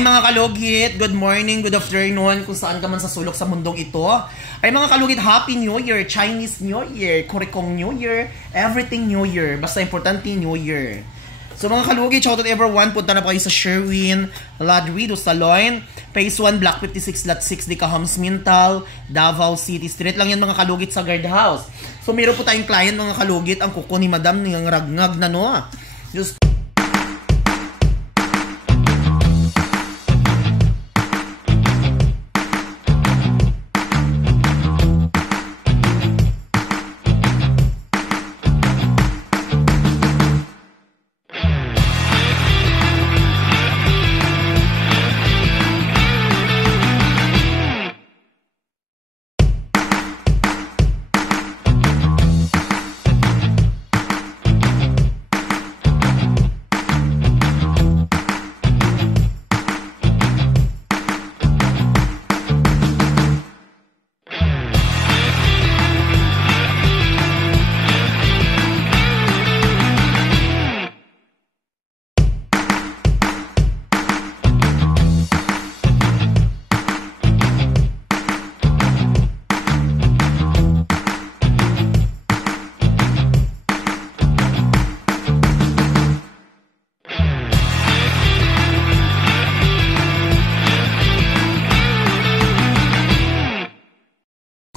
Mga kalugit, good morning, good afternoon, kung saan ka man sa sulok sa mundong ito. Ay mga kalugit, Happy New Year, Chinese New Year, Kurikong New Year, everything New Year. Basta importante New Year. So mga kalugit, shout out everyone, punta na pa kayo sa Sherwin Ladrido Salon, Phase 1, Block 56, Lot 6, Dicahams Mintal, Davao City. Street lang yan mga kalugit sa guard house. So meron po tayong client mga kalugit, ang kuko ni Madam ng ragngag na no. Just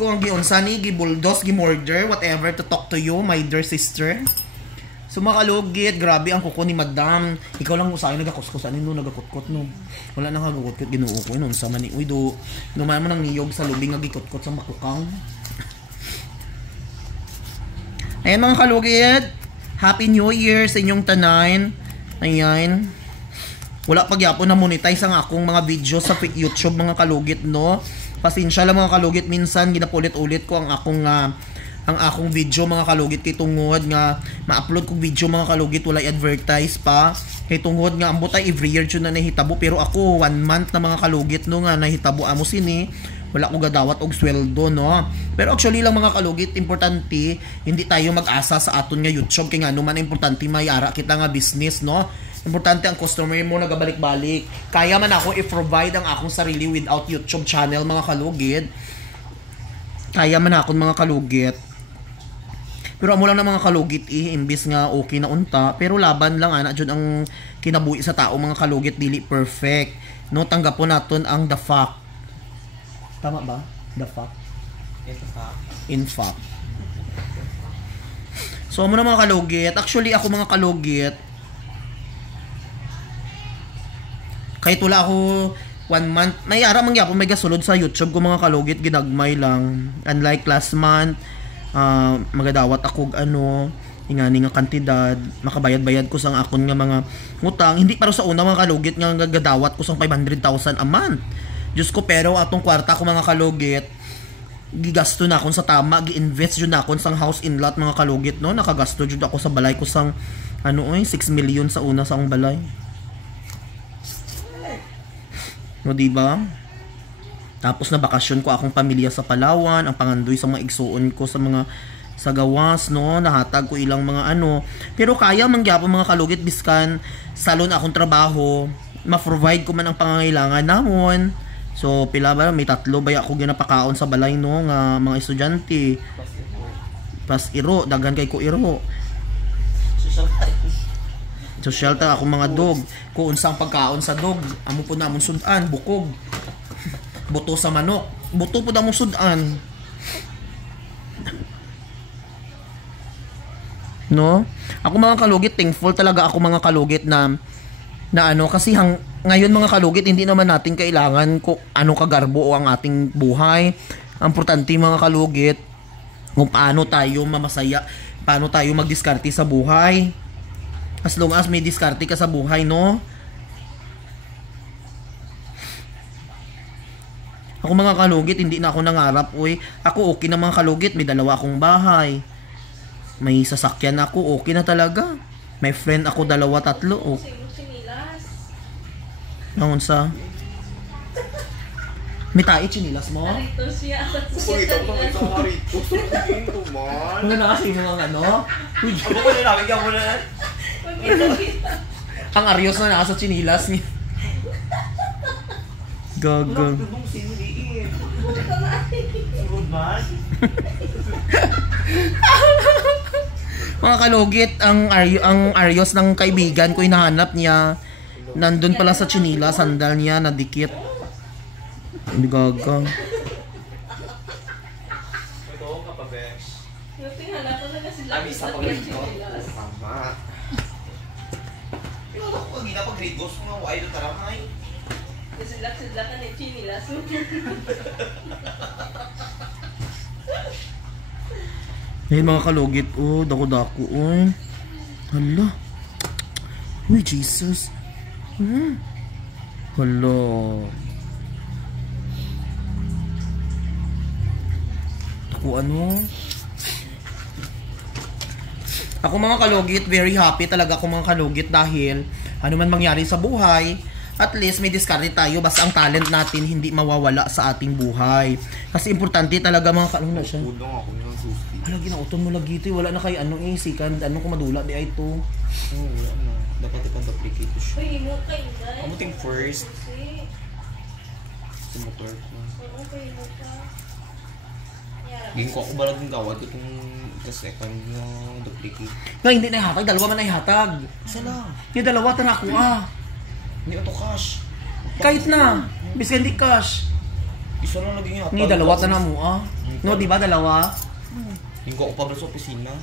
ang giunsani, gibuldos, gimorder, whatever to talk to you, my dear sister. So mga kalugit, grabe ang kuko ni Madam. Ikaw lang usahay nagakuskusan no, nagakutkot no. Wala nang nagakutkot ginuo ko nun sa mani. Uy do, dumaan mo ng niyog sa lubing nagikutkot sa makukang. Ayan mga kalugit, Happy New Year sa inyong tanan. Ayan. Wala pagyapon na monetize ang akong mga video sa YouTube mga kalugit no. Pasensya lang mga kalugit, minsan ginapulit-ulit ko ang akong video mga kalugit kay tungod nga ma-upload kong video mga kalugit walay advertise pa kay tungod nga ambot ay every year jud na nahitabo, pero ako 1 month na mga kalugit no nga nahitabo amo sini wala ko gadawat og sweldo no. Pero actually lang mga kalugit, importante hindi tayo mag-asa sa aton nga YouTube kay nga naman importante mayara kita nga business no. Importante ang customer mo nagabalik-balik. Kaya man ako i-provide ang akong sarili without YouTube channel mga kalugit. Kaya man ako mga kalugit. Pero amo lang na mga kalugit imbis nga okay na unta, pero laban lang ana jud ang kinabuhi sa tao mga kalugit, dili perfect. No, tanggapon naton ang the fact. Tama ba? The fact. In fact. So amo na mga kalugit, actually ako mga kalugit, kahit wala ako 1 month, may ara man gyapon may gasulod sa YouTube ko mga kalugit, ginagmay lang. Unlike last month, magadawat ako ingani nga kantidad, makabayad-bayad ko sang akon nga mga utang. Hindi para sa una mga kalugit nga gagadawat ko sang 500,000 a month. Diyos ko, pero atong kwarta ko mga kalugit, gigasto na akon sa tama, gi-invest jud na akon sang house in lot mga kalugit no. Nakagasto jud ako sa balay ko sang 6 million sa una sang balay. No, diba? Tapos na bakasyon ko akong pamilya sa Palawan, ang pangandoy sa mga igsuon ko sa mga sa gawas, no? Nahatag ko ilang mga Pero kaya mangyapon mga kalugit, biskan salon akong trabaho, ma-provide ko man ang pangangailangan namon. So, pila ba? May 3 ba ako ginapakaon sa balay, no? Nga mga estudyante. Pas iro, daghan kay ko iro. Social ta ako mga dog. Kung unsang pagkaon sa dog, amo po namon sudan, bukog. Buto sa manok. Buto po namon sudan. No? Ako mga kalugit, thankful talaga ako mga kalugit na kasi ngayon mga kalugit, hindi naman natin kailangan kung kagarbo o ang ating buhay. Ang importante mga kalugit, kung paano tayo mamasaya, paano tayo magdiskarte sa buhay. As long as may diskarte ka sa buhay, no? Ako mga kalugit, hindi na ako nangarap, uy. Ako okay na mga kalugit, may 2 akong bahay. May sasakyan ako, okay na talaga. May friend ako 2, 3, oh. Nangon sa? May tayo chinilas mo? Arito siya. Pagkita ko ito marito. Ito man. Kung na kasi mga ano? Ako ko na nakikita mo na. Ang aryos na nasa chinilas niya. Gagang. Tubong siniliin. Good man. Mga kalugit, ang Aryos ng kaibigan ko hinahanap niya. Nandun pala sa chinila, sandal niya, nadikit. Hindi gagang. Totoo ka pa, Besh. Yung tingala ko na kasi Abi, sa lang pag-grade ko. Tama. Ikaw ako pag ginapag-grade ko, mga why doon taramay. Kasi lang ka ni chinilas. Ayun mga kalugit, oh, dako-dako, oh. Hala. Uy, Jesus. Hala. Dako, ano? Ako mga kalugit, very happy talaga ako mga kalugit dahil ano man mangyari sa buhay, at least may discard tayo basta ang talent natin hindi mawawala sa ating buhay. Kasi importante talaga mga kalugit na siya. Udong ako ng susi. Hala, ginauton mo lagi ito. Wala na kay ano eh, second, ano kung madula di ay ito. Oo, wala na. Dapat ipa-duplicate ko siya. Uy, mo kayo guys. Kamuting first. Kasi, Sa motor ko. oo, kayo mo ka. Ging ko ako balag ng gawad ko itong second na duplicate. Nga, hindi na ihatag. Dalawa man na ihatag. Isa lang. Yung dalawa, tanak ko Hindi ito cash. Kahit na. Bisa hindi cash. Isa lang lagi nga. Ni dalawa tanak mo No, di ba dalawa? Ging ko ako pabla sa opisina.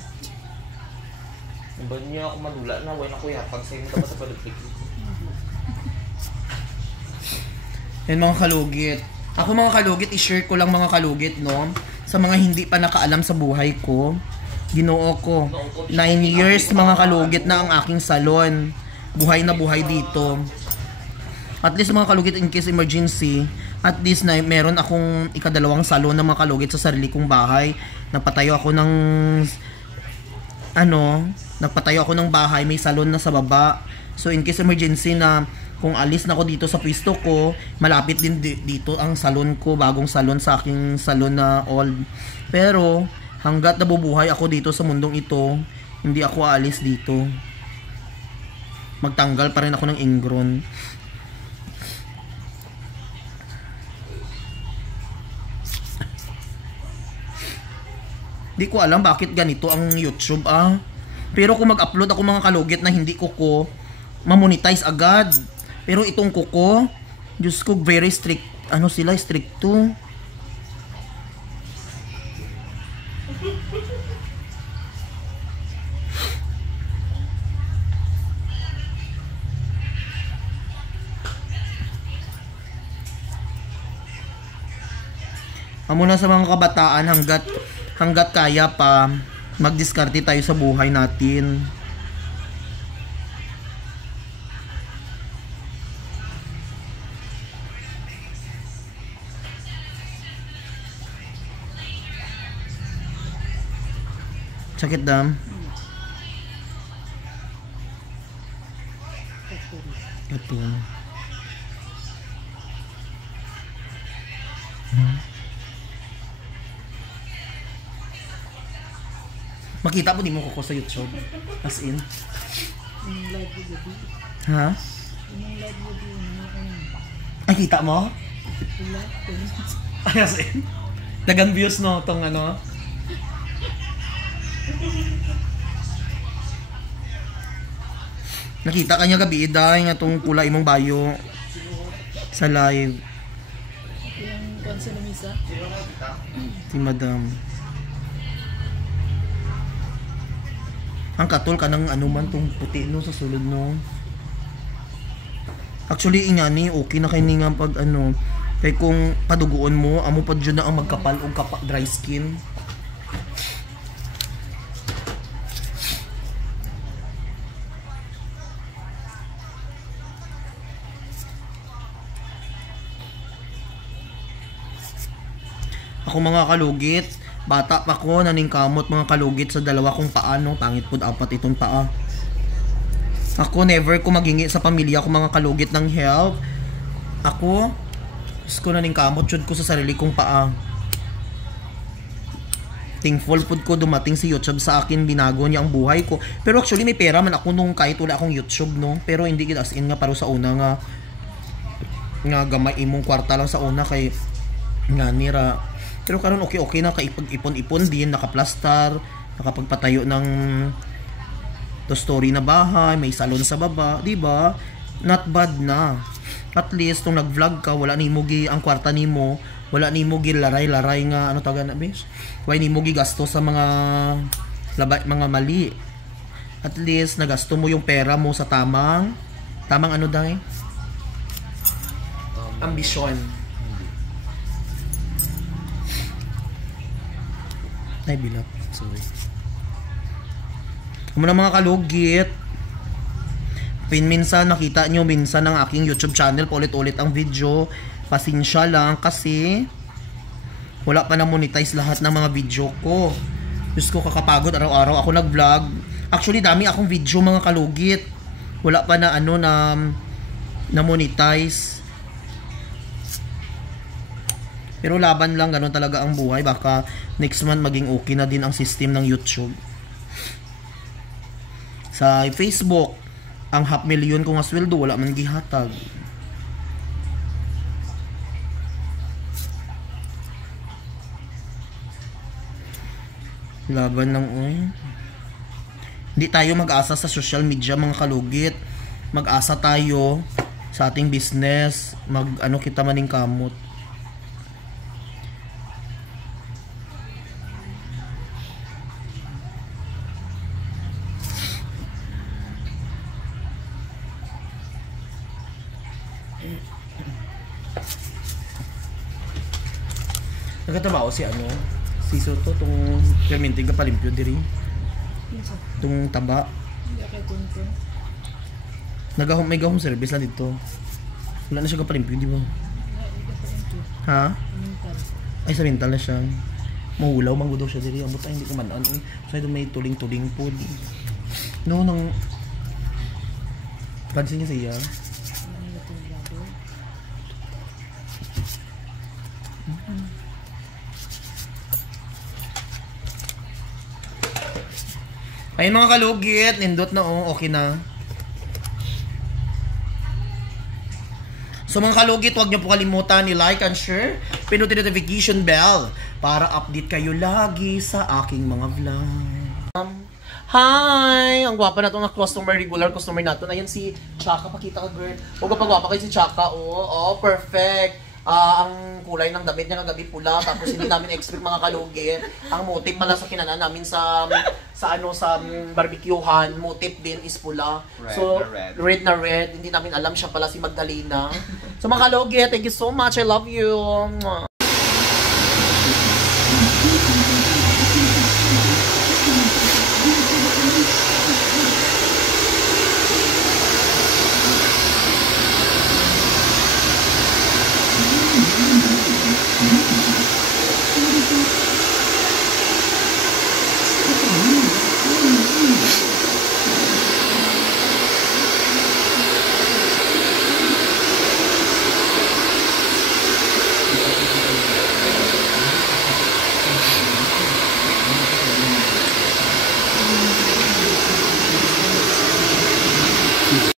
Naban niya ako madula na. Wala na ko yatag sa'yo. Dapat sa pa-duplicate. Yan mga kalugit. Ako mga kalugit, i-share ko lang mga kalugit, no? Sa mga hindi pa nakaalam sa buhay ko. Ginoo ko. 9 years mga kalugit na ang aking salon. Buhay na buhay dito. At least mga kalugit, in case emergency, at least na meron akong ikadalawang salon na mga kalugit sa sarili kong bahay. Nagpatayo ako ng nagpatayo ako ng bahay, may salon na sa baba. So in case emergency na kung alis na ako dito sa pwesto ko, malapit din dito ang salon ko, bagong salon sa aking salon na old. Pero hanggat nabubuhay ako dito sa mundong ito, hindi ako aalis dito. Magtanggal pa rin ako ng ingron. Di ko alam bakit ganito ang YouTube Pero kung mag-upload ako mga kalugit na hindi ko mamonetize agad. Pero itong kuko, Diyos ko, very strict. Ano sila? Stricto. Amo na sa mga kabataan hanggat kaya pa magdiskarte tayo sa buhay natin. Sakit dam. Ito. Makita po di mo kuko sa YouTube. As in. Ha? Ay, kita mo? Ay, as in. Dagang views no, tong ano. Nakita kanya gabi dahil nga itong pula imong bayo sa live. Yung konsa na misa? Si madam. Ang katol ka ng ano man tong puti no sa sulod no. Actually ingani okay na kay ni nga pag ano kay kung paduguon mo amo pa jud na ang magkapal og dry skin. Ako mga kalugit, bata pa ko naningkamot mga kalugit sa dalawa kong paa no, pangit pud apat itong paa. Ako never ko maghingi sa pamilya ko mga kalugit ng help. Ako naningkamot jud ko sa sarili kong paa. Thankful pud ko dumating si YouTube sa akin, binago niya ang buhay ko. Pero actually may pera man ako nung kahit wala akong YouTube no, pero hindi gid as in nga para sa una nga nga gamay imong kwarta lang sa una kay nga nira. Pero karon okay na kay ipon-ipon din, nakaplastar, nakapagpatayo ng two-story na bahay, may salon sa baba, di ba? Not bad na. At least kung nag-vlog ka, wala nimo gi ang kwarta nimo, wala nimo gi laray-laray nga ano taga na bis. Wala nimo gi gasto sa mga mga mali. At least nagasto mo yung pera mo sa tamang ano dahil? Ambisyon. Ay, bilat. Sorry. Kamo na mga kalugit. Minsan nakita nyo minsan ng aking YouTube channel paulit-ulit ang video. Pasensya lang kasi wala pa na monetize lahat ng mga video ko. Diyos ko, kakapagod araw-araw ako nag-vlog. Actually, dami akong video mga kalugit. Wala pa na ano na monetize. Pero laban lang, ganun talaga ang buhay. Baka next month maging okay na din ang system ng YouTube. Sa Facebook, ang 500,000 ko nga sweldo, wala man gihatag. Laban lang, Hindi tayo mag-asa sa social media mga kalugit. Mag-asa tayo sa ating business. Mag-ano kita maning kamot. Nagkatabaho si si Soto tong permintig ka palimpyo diri. Tong taba. Hindi ako kunto. May gahom service lang dito. Wala na siya ka palimpyo, di ba? Ha? Ay, sa mental na siya. Mahulaw, manggudaw siya diri. Ang buta, hindi ko manaan. Sa may tuling-tuling po. No, nang... Pansin niya siya. Ayun mga kalugit, nindot na okay na. So mga kalugit, huwag niyo po kalimutan i-like and share, pinutin notification bell para update kayo lagi sa aking mga vlog. Hi! Ang gwapa na itong customer, regular customer natin. Ayan si Chaka, pakita ka girl. Huwag pa gwapa kayo si Chaka, perfect. Ang kulay ng damit niya kagabi pula, tapos hindi namin expect mga kalugit. Ang motif pala sa kinanan namin sa barbecuehan, motif din is pula. Red na red. Hindi namin alam siya pala si Magdalena. So mga kalugit, thank you so much. I love you.